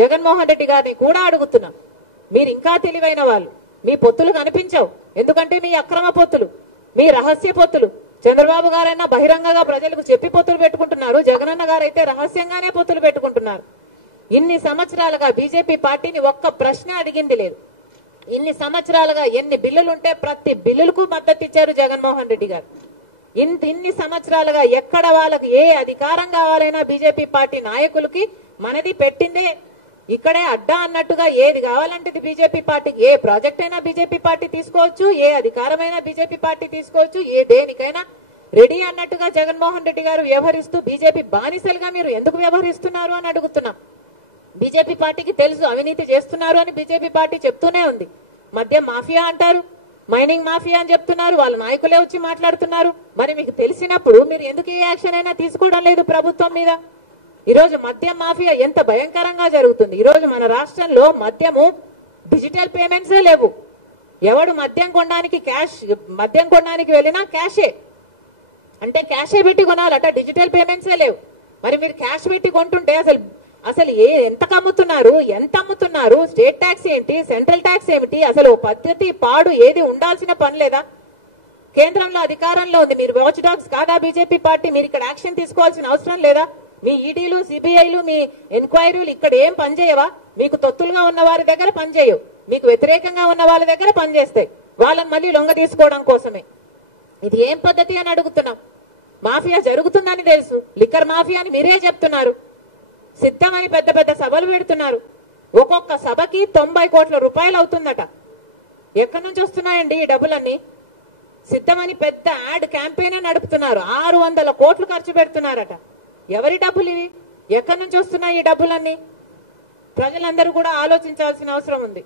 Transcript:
జగన్మోహన్ రెడ్డి గారిని కూడా అడుగుతున్నాం. మీరు ఇంకా తెలివైన వాళ్ళు, మీ పొత్తులు కనిపించవు. ఎందుకంటే మీ అక్రమ పొత్తులు, మీ రహస్య పొత్తులు. చంద్రబాబు గారైనా బహిరంగంగా ప్రజలకు చెప్పి పొత్తులు పెట్టుకుంటున్నారు, జగనన్న గారైతే రహస్యంగానే పొత్తులు పెట్టుకుంటున్నారు. ఇన్ని సంవత్సరాలుగా బీజేపీ పార్టీని ఒక్క ప్రశ్న అడిగింది లేదు. ఇన్ని సంవత్సరాలుగా ఎన్ని బిల్లులుంటే ప్రతి బిల్లులకు మద్దతు ఇచ్చారు జగన్మోహన్ రెడ్డి గారు. ఇన్ని సంవత్సరాలుగా ఎక్కడ వాళ్ళకి ఏ అధికారం కావాలైనా బీజేపీ పార్టీ నాయకులకి మనది పెట్టిందే, ఇక్కడే అడ్డా అన్నట్టుగా ఏది కావాలంటే బీజేపీ పార్టీకి, ఏ ప్రాజెక్ట్ అయినా బీజేపీ పార్టీ తీసుకోవచ్చు, ఏ అధికారమైనా బీజేపీ పార్టీ తీసుకోవచ్చు, ఏ దేనికైనా రెడీ అన్నట్టుగా జగన్మోహన్ రెడ్డి గారు వ్యవహరిస్తూ బీజేపీ బానిసలుగా మీరు ఎందుకు వ్యవహరిస్తున్నారు అని అడుగుతున్నాం. బీజేపీ పార్టీకి తెలుసు అవినీతి చేస్తున్నారు అని బీజేపీ పార్టీ చెప్తూనే ఉంది. మద్యం మాఫియా అంటారు, మైనింగ్ మాఫియా అని చెప్తున్నారు, వాళ్ళ నాయకులే వచ్చి మాట్లాడుతున్నారు. మరి మీకు తెలిసినప్పుడు మీరు ఎందుకు ఏ యాక్షన్ అయినా తీసుకోవడం లేదు ప్రభుత్వం మీద? ఈరోజు మద్యం మాఫియా ఎంత భయంకరంగా జరుగుతుంది. ఈరోజు మన రాష్ట్రంలో మద్యము డిజిటల్ పేమెంట్సే లేవు. ఎవడు మద్యం కొనడానికి వెళ్ళినా క్యాషే, అంటే క్యాషే పెట్టి కొనాలట, డిజిటల్ పేమెంట్సే లేవు. మరి మీరు క్యాష్ పెట్టి కొంటుంటే అసలు ఎంత అమ్ముతున్నారు? స్టేట్ ట్యాక్స్ ఏంటి, సెంట్రల్ ట్యాక్స్ ఏమిటి? అసలు పద్ధతి పాడు ఏది ఉండాల్సిన పని లేదా? కేంద్రంలో అధికారంలో ఉంది, మీరు వాచ్ డాగ్స్ కాదా బీజేపీ పార్టీ? మీరు ఇక్కడ యాక్షన్ తీసుకోవాల్సిన అవసరం లేదా? మీ ఈడీలు, సిబిఐలు, మీ ఎంక్వైరీలు ఇక్కడ ఏం పనిచేయవా? మీకు తొత్తులుగా ఉన్న వారి దగ్గర పనిచేయవు, మీకు వ్యతిరేకంగా ఉన్న వాళ్ళ దగ్గర పనిచేస్తాయి, వాళ్ళని మళ్ళీ లొంగ తీసుకోవడం కోసమే. ఇది ఏం పద్ధతి అని అడుగుతున్నాం. మాఫియా జరుగుతుందని తెలుసు, లిక్కర్ మాఫియా అని మీరే చెప్తున్నారు. సిద్ధమని పెద్ద పెద్ద సభలు పెడుతున్నారు. ఒక్కొక్క సభకి 90 కోట్ల రూపాయలు అవుతుందట. ఎక్కడి నుంచి వస్తున్నాయండి ఈ డబ్బులన్నీ? సిద్ధమని పెద్ద యాడ్ క్యాంపెయిన్ నడుపుతున్నారు, 600 కోట్లు ఖర్చు పెడుతున్నారట. ఎవరి డబ్బులు ఇవి? ఎక్కడి నుంచి వస్తున్నాయి ఈ డబ్బులన్నీ? ప్రజలందరూ కూడా ఆలోచించాల్సిన అవసరం ఉంది.